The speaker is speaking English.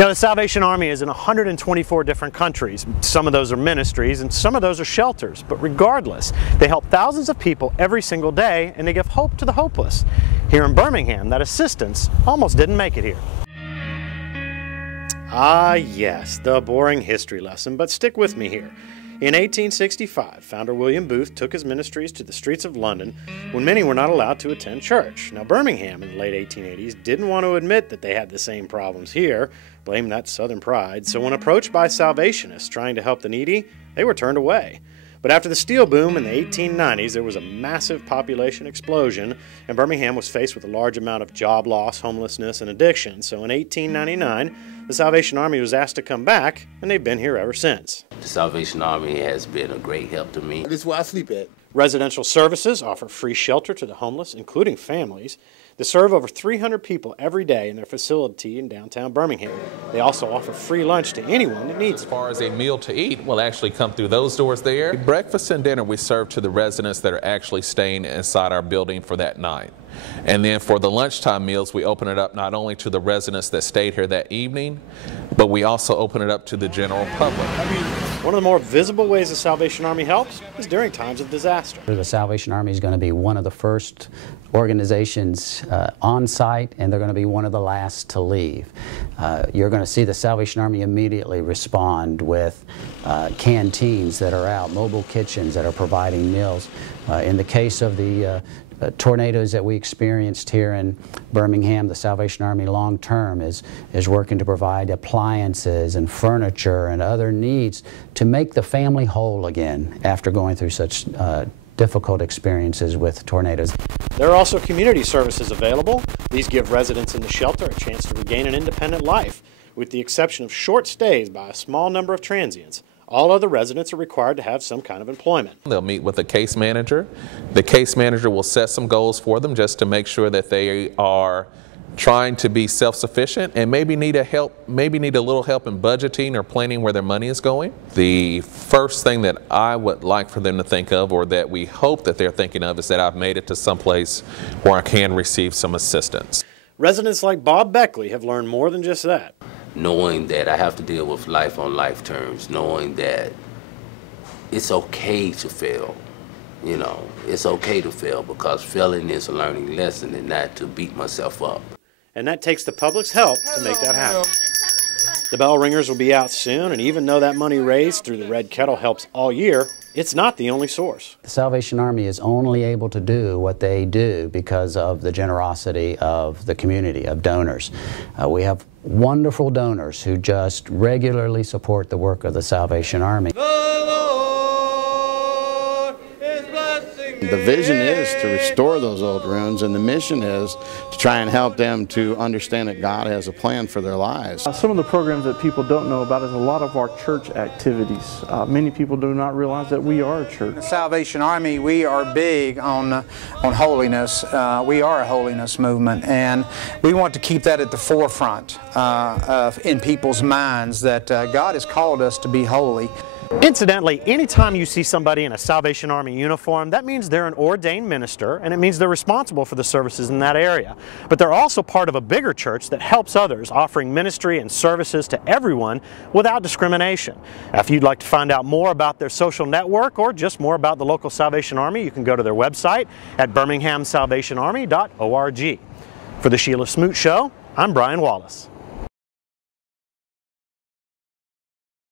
You know, the Salvation Army is in 124 different countries. Some of those are ministries and some of those are shelters. But regardless, they help thousands of people every single day and they give hope to the hopeless. Here in Birmingham, that assistance almost didn't make it here. Ah yes, the boring history lesson, but stick with me here. In 1865, founder William Booth took his ministries to the streets of London when many were not allowed to attend church. Now, Birmingham in the late 1880s didn't want to admit that they had the same problems here, blamed that Southern pride, so when approached by Salvationists trying to help the needy, they were turned away. But after the steel boom in the 1890s, there was a massive population explosion, and Birmingham was faced with a large amount of job loss, homelessness, and addiction. So in 1899, the Salvation Army was asked to come back, and they've been here ever since. The Salvation Army has been a great help to me. This is where I sleep at. Residential services offer free shelter to the homeless, including families. They serve over 300 people every day in their facility in downtown Birmingham. They also offer free lunch to anyone that needs it. As far as a meal to eat, will actually come through those doors there. Breakfast and dinner we serve to the residents that are actually staying inside our building for that night. And then for the lunchtime meals, we open it up not only to the residents that stayed here that evening, but we also open it up to the general public. One of the more visible ways the Salvation Army helps is during times of disaster. The Salvation Army is going to be one of the first organizations on site, and they're going to be one of the last to leave. You're going to see the Salvation Army immediately respond with canteens that are out, mobile kitchens that are providing meals. In the case of the tornadoes that we experienced here in Birmingham, the Salvation Army long term is working to provide appliances and furniture and other needs to make the family whole again after going through such difficult experiences with tornadoes. There are also community services available. These give residents in the shelter a chance to regain an independent life. With the exception of short stays by a small number of transients, all other residents are required to have some kind of employment. They'll meet with the case manager. The case manager will set some goals for them just to make sure that they are trying to be self-sufficient and maybe need a little help in budgeting or planning where their money is going. The first thing that I would like for them to think of, or that we hope that they're thinking of, is that I've made it to some place where I can receive some assistance. Residents like Bob Beckley have learned more than just that. Knowing that I have to deal with life on life terms, knowing that it's okay to fail. You know, it's okay to fail because failing is a learning lesson and not to beat myself up. And that takes the public's help to make that happen. The bell ringers will be out soon, and even though that money raised through the Red Kettle helps all year, it's not the only source. The Salvation Army is only able to do what they do because of the generosity of the community, of donors. We have wonderful donors who just regularly support the work of the Salvation Army. The vision is to restore those old ruins, and the mission is to try and help them to understand that God has a plan for their lives. Some of the programs that people don't know about is a lot of our church activities. Many people do not realize that we are a church. The Salvation Army, we are big on holiness. We are a holiness movement, and we want to keep that at the forefront in people's minds, that God has called us to be holy. Incidentally, anytime you see somebody in a Salvation Army uniform, that means they're an ordained minister, and it means they're responsible for the services in that area. But they're also part of a bigger church that helps others, offering ministry and services to everyone without discrimination. Now, if you'd like to find out more about their social network or just more about the local Salvation Army, you can go to their website at birminghamsalvationarmy.org. For the Sheila Smoot Show, I'm Brian Wallace.